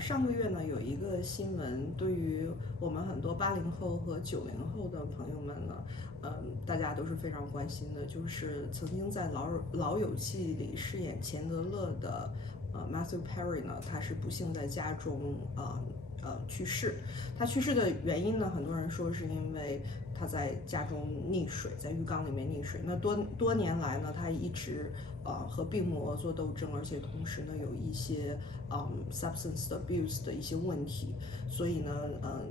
上个月呢有一个新闻，对于我们很多80后和90后的朋友们呢，大家都是非常关心的，就是曾经在老友记里饰演钱德勒的马修派瑞呢，他是不幸在家中去世。他去世的原因呢，很多人说是因为他在家中溺水，在浴缸里面溺水。那多年来呢，他一直和病魔做斗争，而且同时呢有一些substance abuse 的一些问题，所以呢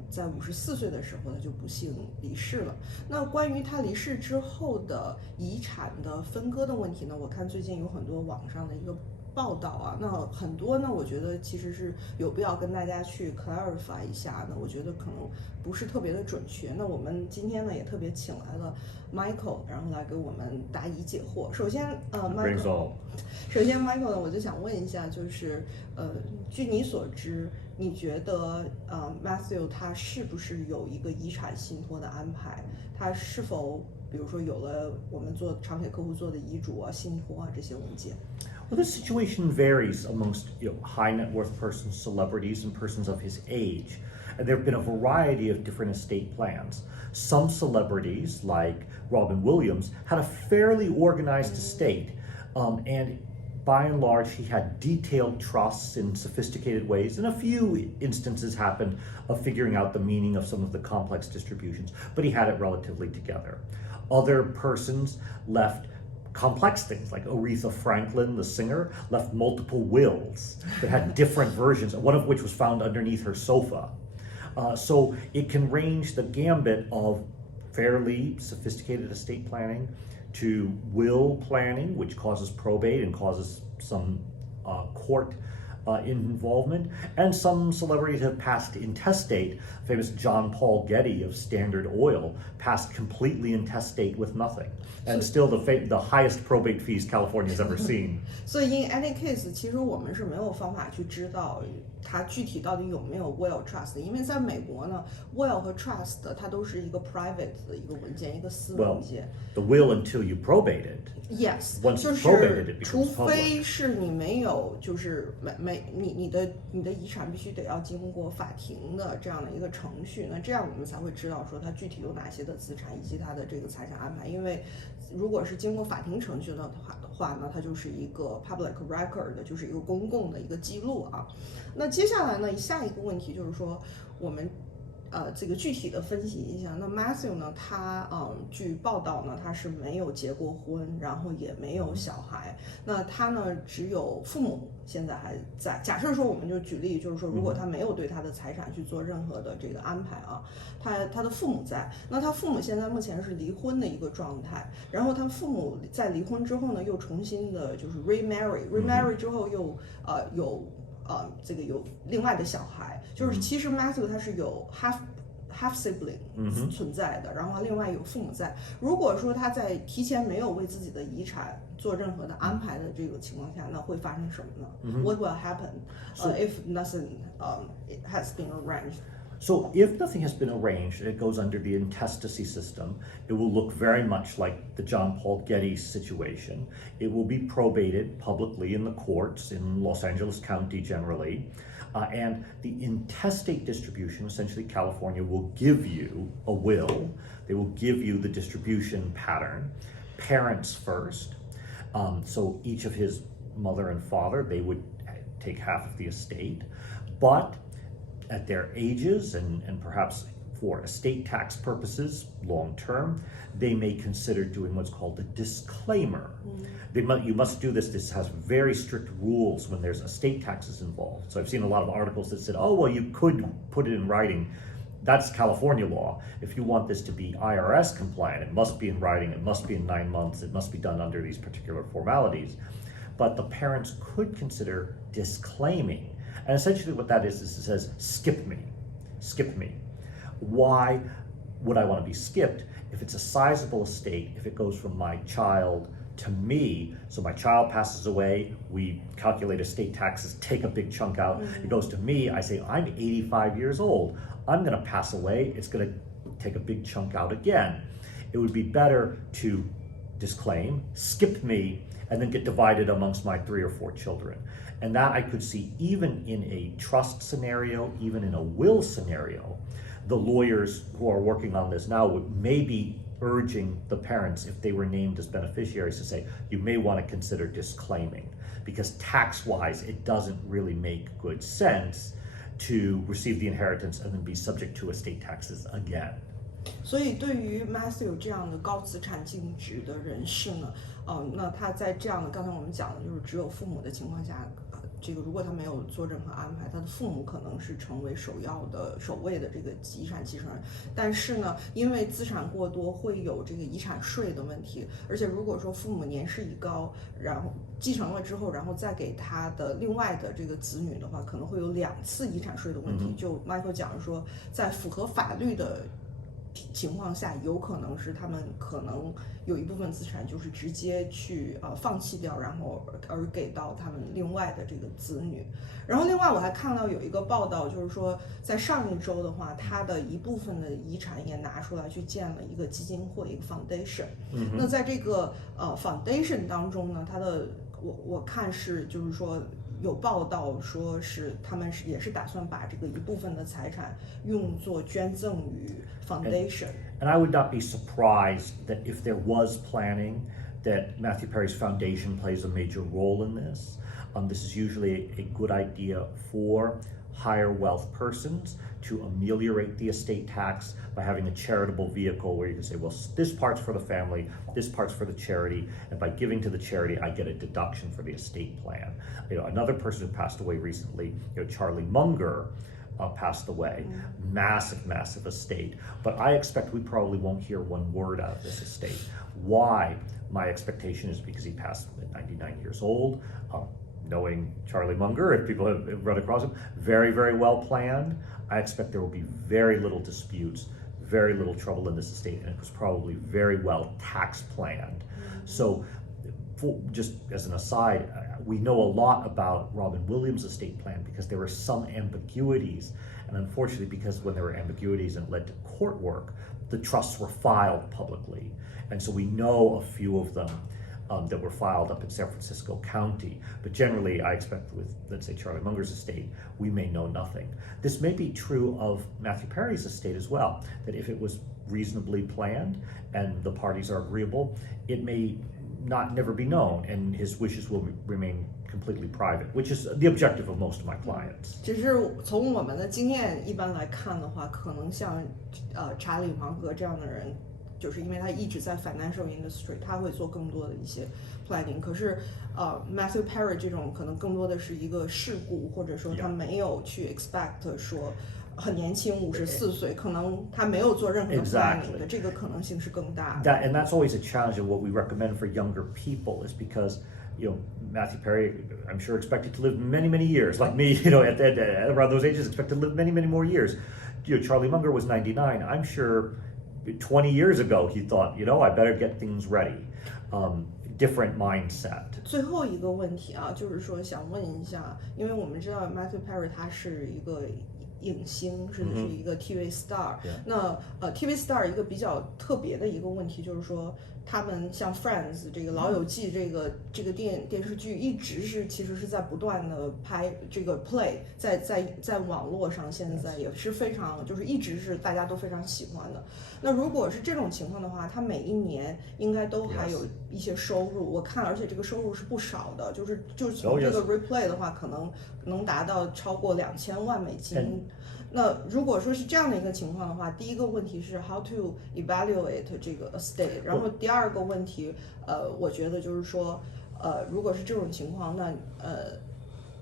在54岁的时候他就不幸离世了。那关于他离世之后的遗产的分割的问题呢，我看最近有很多网上的一个报道啊，那很多呢，我觉得其实是有必要跟大家去 clarify 一下的，我觉得可能不是特别的准确。那我们今天呢也特别请来了 Michael， 然后来给我们答疑解惑。首先Michael 呢，我就想问一下，就是据你所知，你觉得Matthew 他是不是有一个遗产信托的安排？他是否比如说有了我们常给客户做的遗嘱啊、信托啊这些文件？Well, this situation varies amongst high net worth persons, celebrities, and persons of his age. And there have been a variety of different estate plans. Some celebrities, like Robin Williams, had a fairly organized estate, and by and large, he had detailed trusts in sophisticated ways, and a few instances happened of figuring out the meaning of some of the complex distributions, but he had it relatively together. Other persons left complex things, like Aretha Franklin, the singer, left multiple wills that had different versions, one of which was found underneath her sofa. So it can range the gambit of fairly sophisticated estate planning to will planning, which causes probate and causes some court involvement, and some celebrities have passed intestate. Famous John Paul Getty of Standard Oil passed completely intestate with nothing, and still the highest probate fees California has ever seen. 所以 in any case， 其实我们是没有方法去知道它具体到底有没有 will trust， 因为在美国呢 will 和 trust 它都是一个 private 的一个文件，一个私文件。The will until you probate it. Yes， Once 就 you probate it, 是 it becomes 除 public. 非是你没有，就是你的遗产必须得要经过法庭的这样的一个程序，那这样我们才会知道说它具体有哪些的资产以及它的这个财产安排。因为如果是经过法庭程序的话呢，它就是一个 public record 的，就是一个公共的一个记录啊。那接下来呢，下一个问题就是说我们。这个具体的分析一下，那 Matthew 呢，他据报道呢，他是没有结过婚，然后也没有小孩，那他呢只有父母现在还在。假设说我们就举例，就是说如果他没有对他的财产去做任何的这个安排啊，他的父母在，那他父母现在目前是离婚的一个状态，然后他父母在离婚之后呢，又重新的就是 remarry 之后又这个有另外的小孩，就是其实 Matthew 他是有 half sibling 存在的，然后另外有父母在。如果说他在提前没有为自己的遗产做任何的安排的这个情况下，那会发生什么呢？What will happen if nothing has been arranged? So if nothing has been arranged, it goes under the intestacy system. It will look very much like the John Paul Getty situation. It will be probated publicly in the courts in Los Angeles County generally. And the intestate distribution, essentially California, will give you a will. They will give you the distribution pattern. Parents first. So each of his mother and father, they would take half of the estate. But at their ages and perhaps for estate tax purposes long term, they may consider doing what's called a disclaimer. You must do this. This has very strict rules when there's estate taxes involved. So I've seen a lot of articles that said, oh, well, you could put it in writing. That's California law. If you want this to be IRS compliant, it must be in writing, it must be in 9 months, it must be done under these particular formalities. But the parents could consider disclaiming. And essentially what that is it says, skip me. Why would I want to be skipped? If it's a sizable estate, if it goes from my child to me, so my child passes away, we calculate estate taxes, take a big chunk out, it goes to me, I say, I'm 85 years old, I'm going to pass away, it's going to take a big chunk out again. It would be better to disclaim, skip me, and then get divided amongst my 3 or 4 children. And that I could see even in a trust scenario, even in a will scenario, the lawyers who are working on this now would maybe urging the parents, if they were named as beneficiaries, to say, you may want to consider disclaiming, because tax-wise, it doesn't really make good sense to receive the inheritance and then be subject to estate taxes again. 所以对于 Matthew 这样的高资产净值的人士呢，那他在这样的刚才我们讲的就是只有父母的情况下，这个如果他没有做任何安排，他的父母可能是成为首位的这个遗产继承人。但是呢，因为资产过多会有这个遗产税的问题，而且如果说父母年事已高，然后继承了之后，然后再给他的另外的这个子女的话，可能会有2次遗产税的问题。就 Michael 讲说，在符合法律的情况下，有可能是他们可能有一部分资产就是直接去放弃掉，然后而给到他们另外的这个子女。然后另外我还看到有一个报道，就是说在上一周的话，他的一部分的遗产也拿出来去建了一个基金会，一个 foundation。那在这个foundation 当中呢，他的我看是就是说。有报道说是他们也是打算把这个一部分的财产用作捐赠于 foundation. And I would not be surprised that if there was planning, that Matthew Perry's foundation plays a major role in this. This is usually a good idea for higher wealth persons to ameliorate the estate tax by having a charitable vehicle where you can say, well, this part's for the family, this part's for the charity, and by giving to the charity, I get a deduction for the estate plan. Another person who passed away recently, Charlie Munger, passed away. Massive estate. But I expect we probably won't hear one word out of this estate. Why? My expectation is because he passed at 99 years old. Knowing Charlie Munger, if people have run across him, very well planned. I expect there will be very little disputes, very little trouble in this estate, and it was probably very well tax planned. So just as an aside, we know a lot about Robin Williams' estate plan because there were some ambiguities, and unfortunately because when there were ambiguities and it led to court work, the trusts were filed publicly, and so we know a few of them that were filed up in San Francisco County. But generally, I expect with, let's say, Charlie Munger's estate, we may know nothing. This may be true of Matthew Perry's estate as well, that if it was reasonably planned and the parties are agreeable, it may never be known, and his wishes will remain completely private, which is the objective of most of my clients. 只是从我们的经验一般来看的话，可能像查理芒格这样的人，就是因为他一直在 financial industry， 他会做更多的一些 planning。可是Matthew Perry 这种可能更多的是一个事故，或者说他没有去 expect 说很年轻54岁，可能他没有做任何 planning 的，这个可能性是更大的。And that's always a challenge, and what we recommend for younger people is because Matthew Perry, I'm sure, expected to live many years, like me, at around those ages, expected to live many more years. Charlie Munger was 99. I'm sure 20 years ago he thought, I better get things ready. Different mindset. 最后一个问题啊，就是说想问一下，因为我们知道 Matthew Perry 他是一个影星，是一个 TV star。那TV star 一个比较特别的一个问题就是说，他们像 Friends 这个老友记这个电视剧一直其实是在不断的拍这个 play， 在网络上现在也是非常就是一直是大家都非常喜欢的。那如果是这种情况的话，他每一年应该都还有一些收入，我看而且这个收入是不少的，就是从这个 replay 的话，可能能达到超过2000万美金。那如果说是这样的一个情况的话，第一个问题是 how to evaluate 这个 estate， 然后第二个问题，我觉得就是说，如果是这种情况，那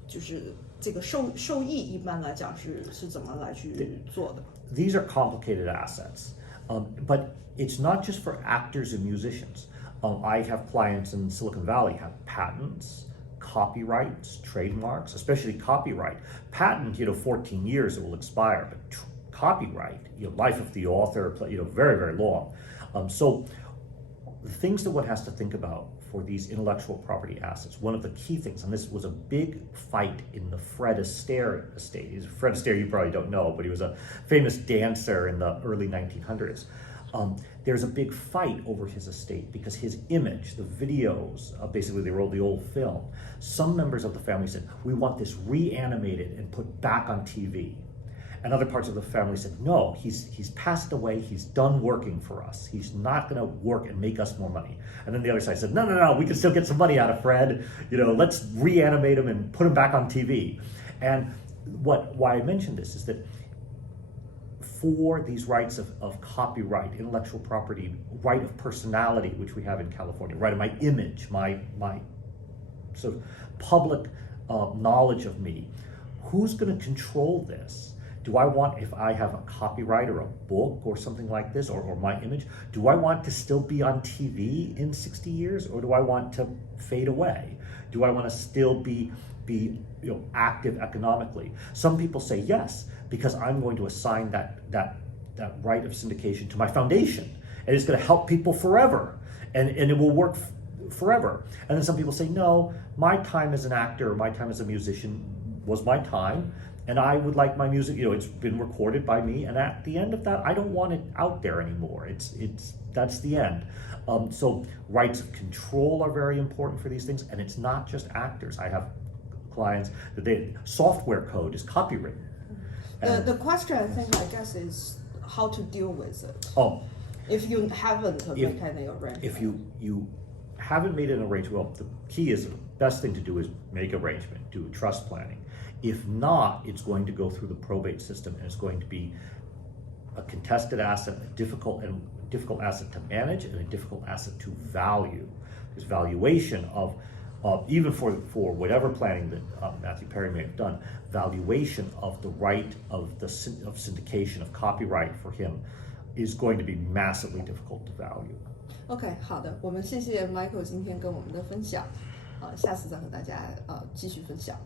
就是这个受益一般来讲是怎么来去做的 ？These are complicated assets, but it's not just for actors and musicians. I have clients in Silicon Valley have patents, copyrights, trademarks, especially copyright. Patent, 14 years it will expire, but copyright, life of the author, very long. So the things that one has to think about for these intellectual property assets, one of the key things, and this was a big fight in the Fred Astaire estate. Fred Astaire, you probably don't know, but he was a famous dancer in the early 1900s. there's a big fight over his estate because his image, the videos, basically they rolled the old film. Some members of the family said, we want this reanimated and put back on TV. And other parts of the family said, no, he's passed away, he's done working for us. He's not gonna work and make us more money. And then the other side said, no, we can still get some money out of Fred. Let's reanimate him and put him back on TV. And why I mention this is that for these rights of copyright, intellectual property, right of personality, which we have in California, right of my image, my sort of public knowledge of me, who's going to control this? Do I want, if I have a copyright or a book or something like this, or my image, do I want to still be on TV in 60 years, or do I want to fade away? Do I want to still be active economically? Some people say yes, because I'm going to assign that right of syndication to my foundation, and it's going to help people forever, and it will work forever. And then some people say, no, my time as an actor, my time as a musician was my time, and I would like my music, it's been recorded by me, and at the end of that, I don't want it out there anymore. That's the end. So rights of control are very important for these things, and it's not just actors. I have clients that software code is copywritten. The question I think, I guess, is how to deal with it. Oh, if you haven't made any arrangement. If you haven't made an arrangement, well, the key is the best thing to do is make arrangement, do trust planning. If not, it's going to go through the probate system, and it's going to be a contested asset, a difficult asset to manage, and a difficult asset to value. Because valuation of even for whatever planning that Matthew Perry may have done, valuation of the right of syndication of copyright for him is going to be massively difficult to value. OK， 好的，我们谢谢 Michael 今天跟我们的分享，下次再和大家继续分享。